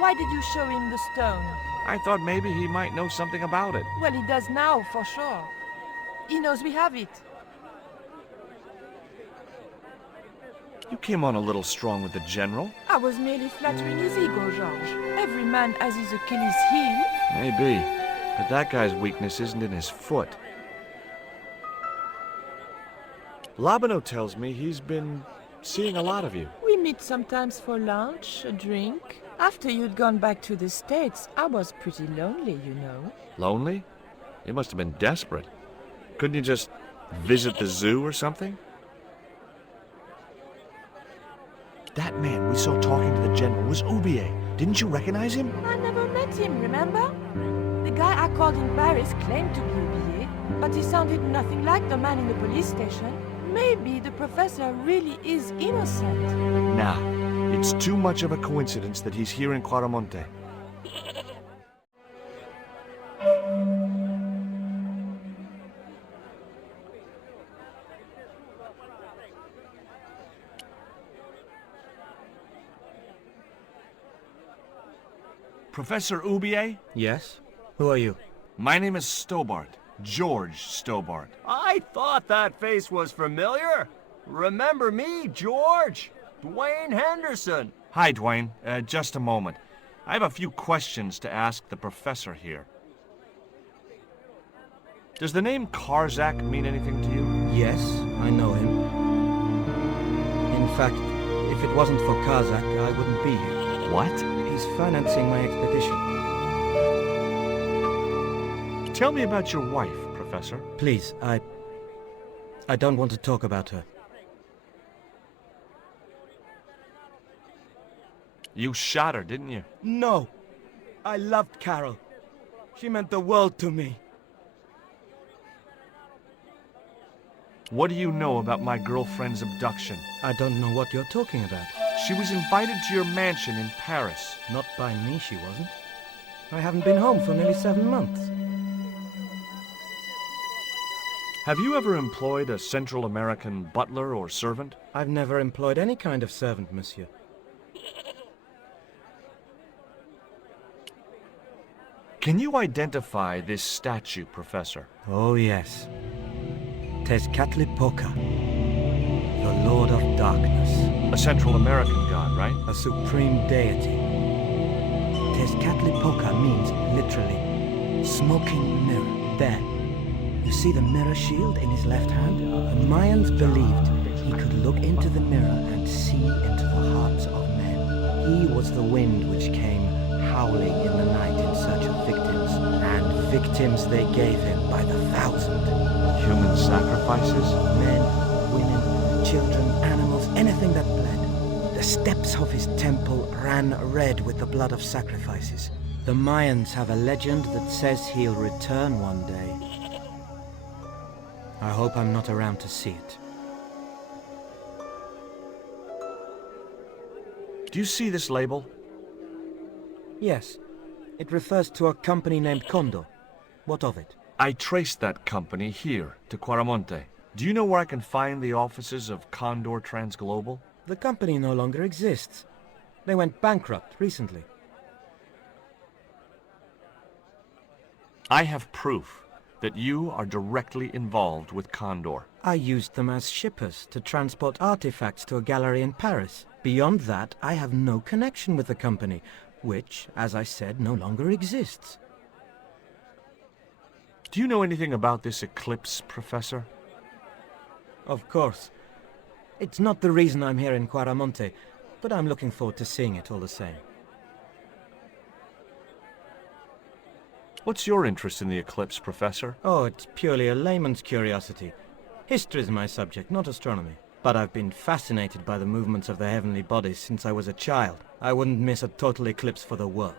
Why did you show him the stone? I thought maybe he might know something about it. Well, he does now, for sure. He knows we have it. You came on a little strong with the General. I was merely flattering his ego, George. Every man has his Achilles heel. Maybe. But that guy's weakness isn't in his foot. Labano tells me he's been seeing a lot of you. We meet sometimes for lunch, a drink. After you'd gone back to the States, I was pretty lonely, you know. Lonely? You must have been desperate. Couldn't you just visit the zoo or something? That man we saw talking to the General was Oubier. Didn't you recognize him? I never met him, remember? The guy I called in Paris claimed to be Oubier, but he sounded nothing like the man in the police station. Maybe the professor really is innocent. Nah, it's too much of a coincidence that he's here in Quaramonte. Professor Oubier? Yes? Who are you? My name is Stobbart. George Stobbart. I thought that face was familiar. Remember me, George? Dwayne Henderson. Hi, Dwayne. Just a moment. I have a few questions to ask the professor here. Does the name Karzak mean anything to you? Yes, I know him. In fact, if it wasn't for Kazakh, I wouldn't be here. What? He's financing my expedition. Tell me about your wife, Professor. Please, I don't want to talk about her. You shot her, didn't you? No! I loved Carol. She meant the world to me. What do you know about my girlfriend's abduction? I don't know what you're talking about. She was invited to your mansion in Paris. Not by me, she wasn't. I haven't been home for nearly 7 months. Have you ever employed a Central American butler or servant? I've never employed any kind of servant, monsieur. Can you identify this statue, Professor? Oh, yes. Tezcatlipoca, the Lord of Darkness. A Central American god, right? A supreme deity. Tezcatlipoca means, literally, smoking mirror. There. You see the mirror shield in his left hand? The Mayans believed he could look into the mirror and see into the hearts of men. He was the wind which came howling in the night in search of victims, and victims they gave him by the thousand. Human sacrifices? Men, women, children, animals, anything that bled. The steps of his temple ran red with the blood of sacrifices. The Mayans have a legend that says he'll return one day. I hope I'm not around to see it. Do you see this label? Yes. It refers to a company named Condor. What of it? I traced that company here, to Quaramonte. Do you know where I can find the offices of Condor Transglobal? The company no longer exists. They went bankrupt recently. I have proof that you are directly involved with Condor. I used them as shippers to transport artifacts to a gallery in Paris. Beyond that, I have no connection with the company, which, as I said, no longer exists. Do you know anything about this eclipse, Professor? Of course. It's not the reason I'm here in Quaramonte, but I'm looking forward to seeing it all the same. What's your interest in the eclipse, Professor? Oh, it's purely a layman's curiosity. History is my subject, not astronomy. But I've been fascinated by the movements of the heavenly bodies since I was a child. I wouldn't miss a total eclipse for the world.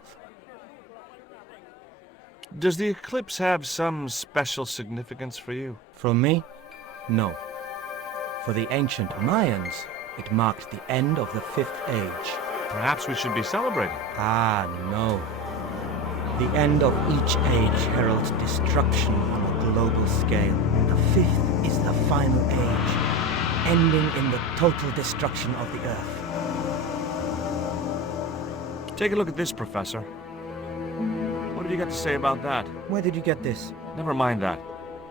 Does the eclipse have some special significance for you? For me? No. For the ancient Mayans, it marked the end of the Fifth Age. Perhaps we should be celebrating. Ah, no. The end of each age heralds destruction on a global scale. The fifth is the final age, ending in the total destruction of the Earth. Take a look at this, Professor. What have you got to say about that? Where did you get this? Never mind that.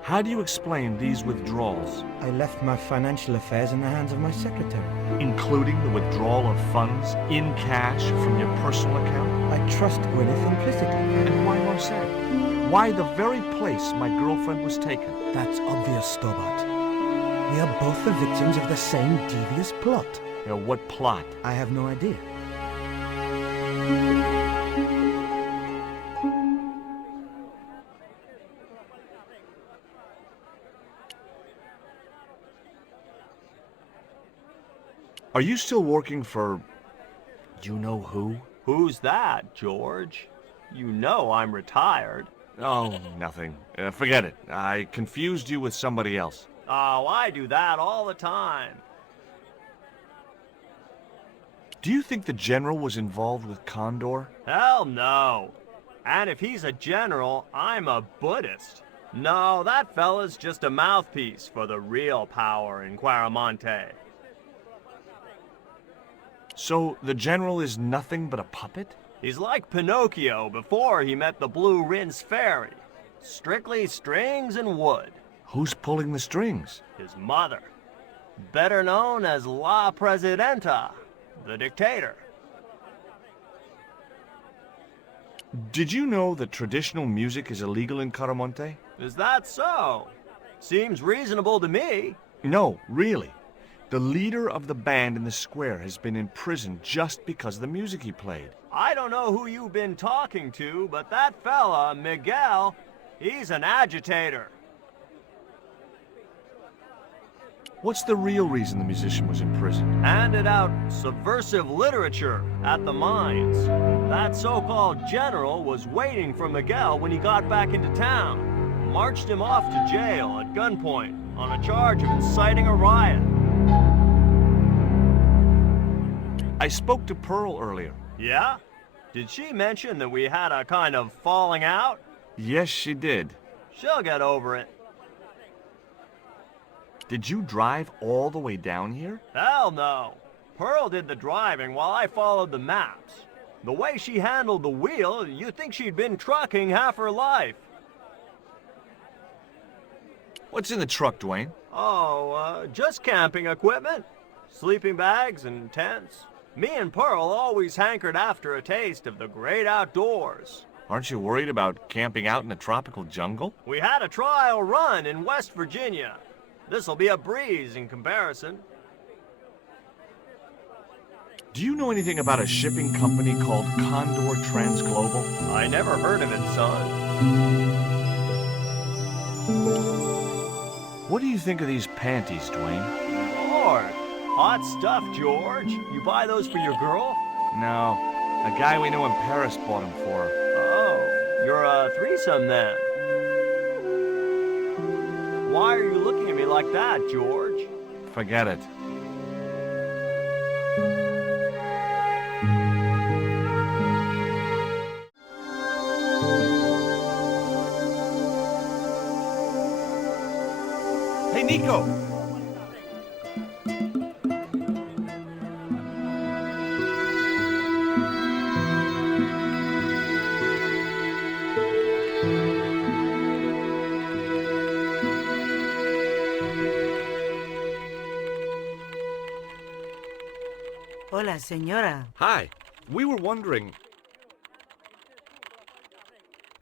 How do you explain these withdrawals? I left my financial affairs in the hands of my secretary. Including the withdrawal of funds in cash from your personal account? I trust Gwyneth implicitly. And why Marseille? Why the very place my girlfriend was taken? That's obvious, Stobbart. We are both the victims of the same devious plot. What plot? I have no idea. Are you still working for... you know who? Who's that, George? You know I'm retired. Oh, nothing. Forget it. I confused you with somebody else. Oh, I do that all the time. Do you think the general was involved with Condor? Hell no. And if he's a general, I'm a Buddhist. No, that fella's just a mouthpiece for the real power in Quaramonte. So the general is nothing but a puppet? He's like Pinocchio before he met the Blue Rinse Fairy. Strictly strings and wood. Who's pulling the strings? His mother. Better known as La Presidenta, the dictator. Did you know that traditional music is illegal in Quaramonte? Is that so? Seems reasonable to me. No, really. The leader of the band in the square has been in prison just because of the music he played. I don't know who you've been talking to, but that fella, Miguel, he's an agitator. What's the real reason the musician was in prison? Handed out subversive literature at the mines. That so-called general was waiting for Miguel when he got back into town. Marched him off to jail at gunpoint on a charge of inciting a riot. I spoke to Pearl earlier. Yeah? Did she mention that we had a kind of falling out? Yes, she did. She'll get over it. Did you drive all the way down here? Hell no. Pearl did the driving while I followed the maps. The way she handled the wheel, you'd think she'd been trucking half her life. What's in the truck, Dwayne? Oh, just camping equipment. Sleeping bags and tents. Me and Pearl always hankered after a taste of the great outdoors. Aren't you worried about camping out in a tropical jungle? We had a trial run in West Virginia. This'll be a breeze in comparison. Do you know anything about a shipping company called Condor Transglobal? I never heard of it, son. What do you think of these panties, Dwayne? Lord, hot stuff, George. You buy those for your girl? No, a guy we know in Paris bought them for her. Oh, you're a threesome then. Why are you looking at me like that, George? Forget it. Hey, Nico! Hola, señora. Hi. We were wondering...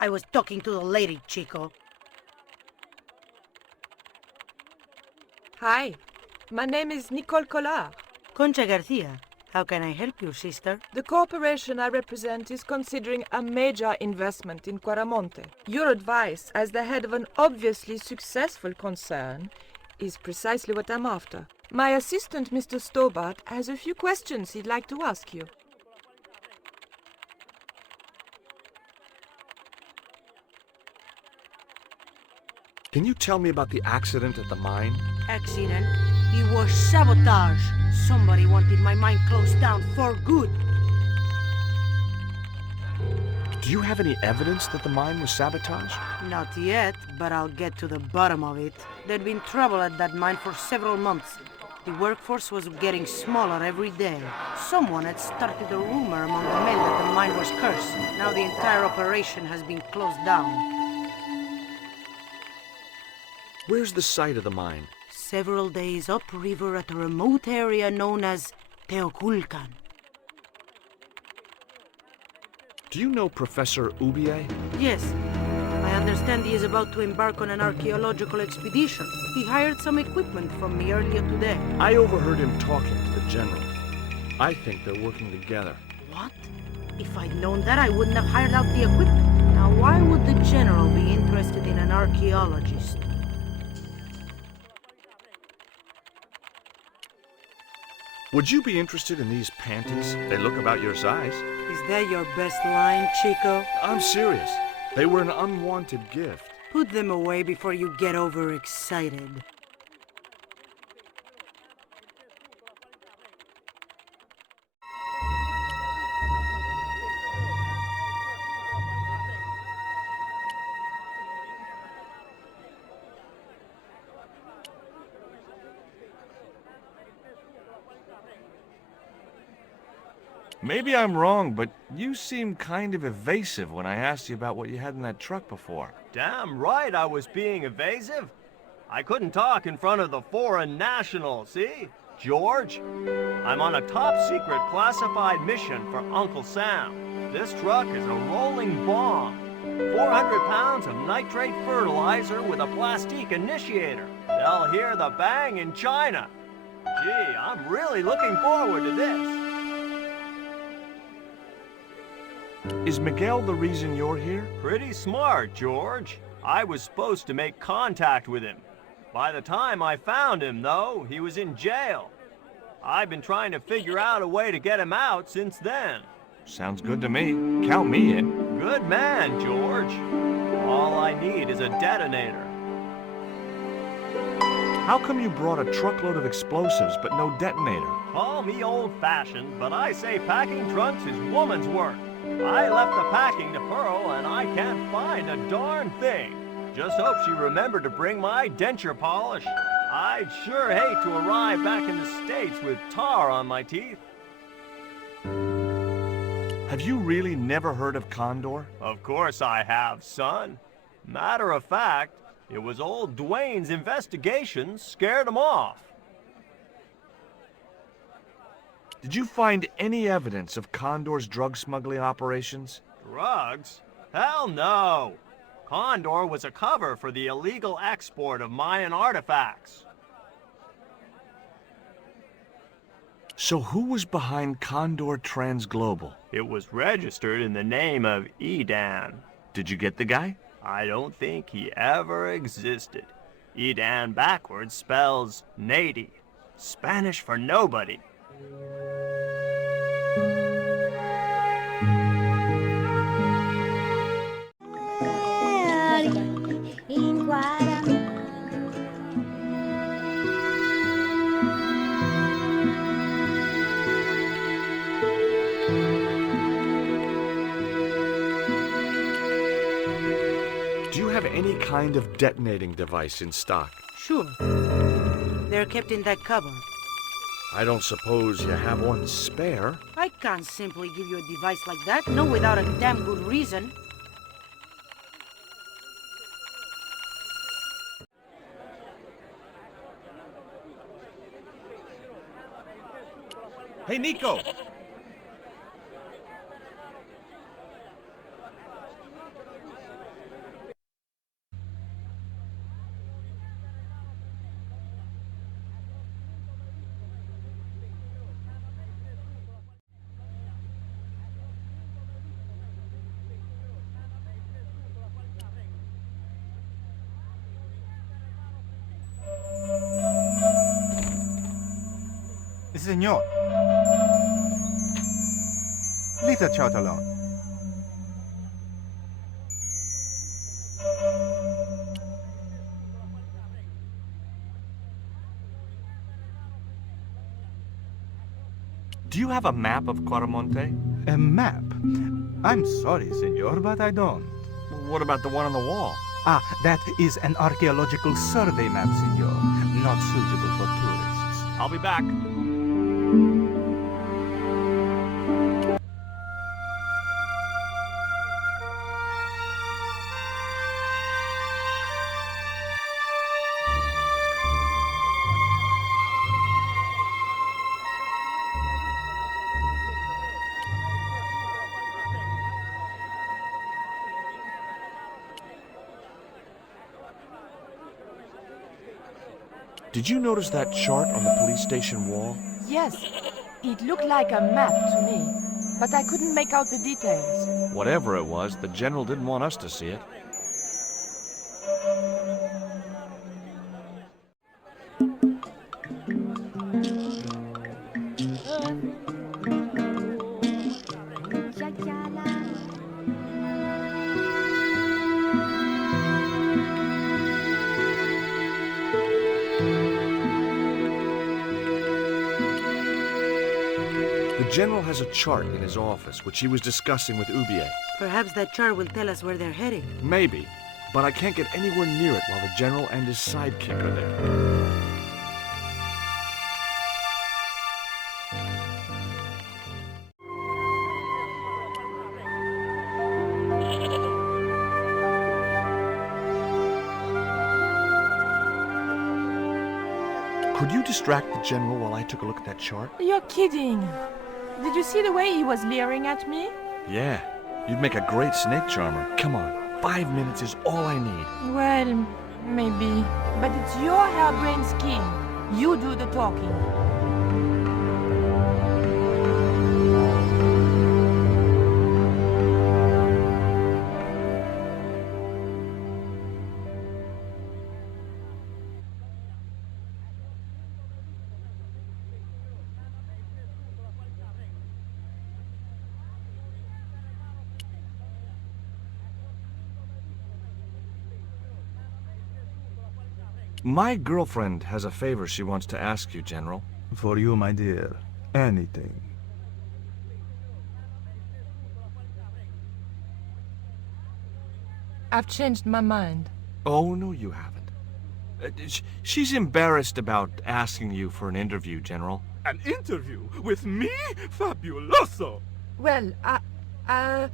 I was talking to the lady, Chico. Hi, my name is Nico Collard. Concha Garcia. How can I help you, sister? The corporation I represent is considering a major investment in Quaramonte. Your advice, as the head of an obviously successful concern, is precisely what I'm after. My assistant, Mr. Stobbart, has a few questions he'd like to ask you. Can you tell me about the accident at the mine? Accident? It was sabotage. Somebody wanted my mine closed down for good. Do you have any evidence that the mine was sabotaged? Not yet, but I'll get to the bottom of it. There'd been trouble at that mine for several months. The workforce was getting smaller every day. Someone had started a rumor among the men that the mine was cursed. Now the entire operation has been closed down. Where's the site of the mine? Several days upriver at a remote area known as Teoculcan. Do you know Professor Ubier? Yes. I understand he is about to embark on an archaeological expedition. He hired some equipment from me earlier today. I overheard him talking to the general. I think they're working together. What? If I'd known that, I wouldn't have hired out the equipment. Now, why would the general be interested in an archaeologist? Would you be interested in these panties? They look about your size. Is that your best line, Chico? I'm serious. They were an unwanted gift. Put them away before you get overexcited. Maybe I'm wrong, but you seemed kind of evasive when I asked you about what you had in that truck before. Damn right I was being evasive. I couldn't talk in front of the foreign national, see? George, I'm on a top-secret classified mission for Uncle Sam. This truck is a rolling bomb. 400 pounds of nitrate fertilizer with a plastique initiator. They'll hear the bang in China. Gee, I'm really looking forward to this. Is Miguel the reason you're here? Pretty smart, George. I was supposed to make contact with him. By the time I found him, though, he was in jail. I've been trying to figure out a way to get him out since then. Sounds good to me. Count me in. Good man, George. All I need is a detonator. How come you brought a truckload of explosives but no detonator? Call me old-fashioned, but I say packing trunks is woman's work. I left the packing to Pearl, and I can't find a darn thing. Just hope she remembered to bring my denture polish. I'd sure hate to arrive back in the States with tar on my teeth. Have you really never heard of Condor? Of course I have, son. Matter of fact, it was old Dwayne's investigations scared him off. Did you find any evidence of Condor's drug smuggling operations? Drugs? Hell no! Condor was a cover for the illegal export of Mayan artifacts. So who was behind Condor Transglobal? It was registered in the name of Edan. Did you get the guy? I don't think he ever existed. Edan backwards spells Nady, Spanish for nobody. Do you have any kind of detonating device in stock? Sure. They're kept in that cupboard. I don't suppose you have one spare? I can't simply give you a device like that, no without a damn good reason. Hey, Nico! Signor. Leave the child alone. Do you have a map of Quaramonte? A map? I'm sorry, senor, but I don't. What about the one on the wall? Ah, that is an archaeological survey map, senor. Not suitable for tourists. I'll be back. Did you notice that chart on the police station wall? Yes, it looked like a map to me, but I couldn't make out the details. Whatever it was, the general didn't want us to see it. The general has a chart in his office, which he was discussing with Ubier. Perhaps that chart will tell us where they're heading. Maybe, but I can't get anywhere near it while the general and his sidekick are there. Could you distract the general while I took a look at that chart? You're kidding. Did you see the way he was leering at me? Yeah, you'd make a great snake charmer. Come on, 5 minutes is all I need. Well, maybe. But it's your harebrained scheme. You do the talking. My girlfriend has a favor she wants to ask you, General. For you, my dear, anything. I've changed my mind. Oh, no, you haven't. She's embarrassed about asking you for an interview, General. An interview with me? Fabuloso! Well, I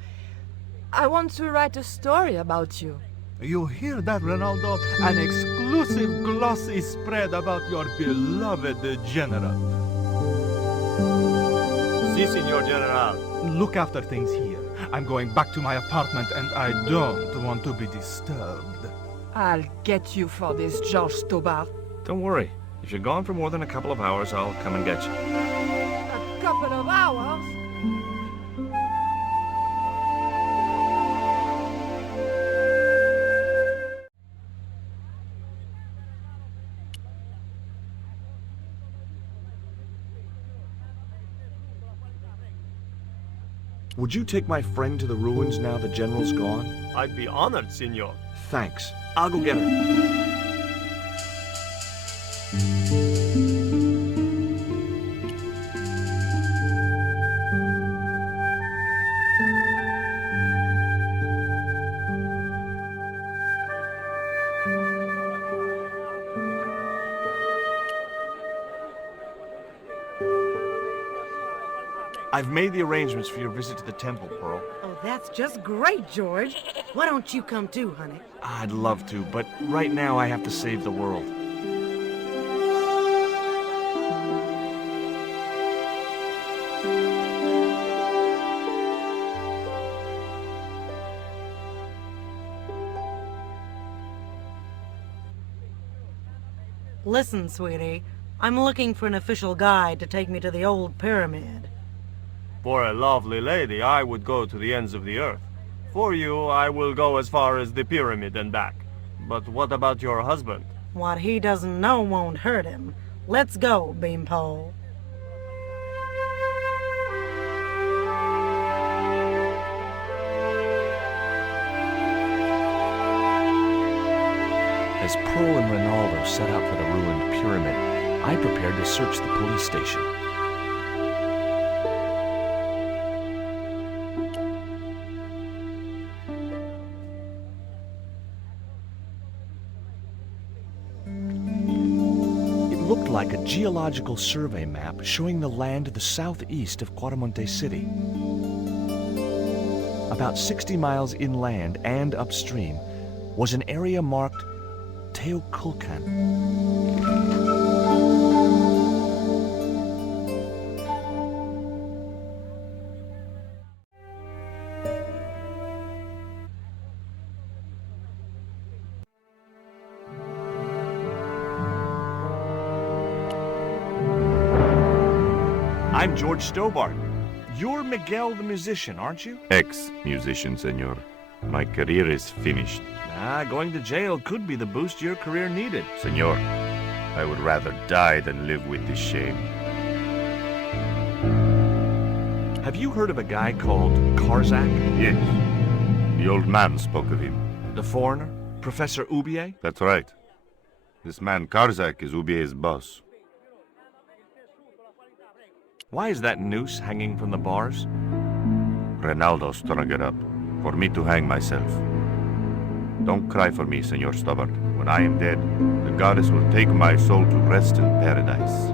want to write a story about you. You hear that, Ronaldo? An exclusive glossy spread about your beloved general. Si, Signor General. Look after things here. I'm going back to my apartment and I don't want to be disturbed. I'll get you for this, George Stobbart. Don't worry. If you're gone for more than a couple of hours, I'll come and get you. A couple of hours? Would you take my friend to the ruins now the general's gone? I'd be honored, Signor. Thanks. I'll go get her. I've made the arrangements for your visit to the temple, Pearl. Oh, that's just great, George. Why don't you come too, honey? I'd love to, but right now I have to save the world. Listen, sweetie. I'm looking for an official guide to take me to the old pyramid. For a lovely lady, I would go to the ends of the earth. For you, I will go as far as the pyramid and back. But what about your husband? What he doesn't know won't hurt him. Let's go, Beanpole. As Pearl and Ronaldo set out for the ruined pyramid, I prepared to search the police station. It looked like a geological survey map showing the land to the southeast of Quaramonte City. About 60 miles inland and upstream was an area marked Teoculcan. I'm George Stobbart. You're Miguel the musician, aren't you? Ex-musician, senor. My career is finished. Going to jail could be the boost your career needed. Senor, I would rather die than live with this shame. Have you heard of a guy called Karzak? Yes. The old man spoke of him. The foreigner? Professor Ubier? That's right. This man Karzak is Ubier's boss. Why is that noose hanging from the bars? Ronaldo strung it up for me to hang myself. Don't cry for me, Senor Stobbart. When I am dead, the goddess will take my soul to rest in paradise.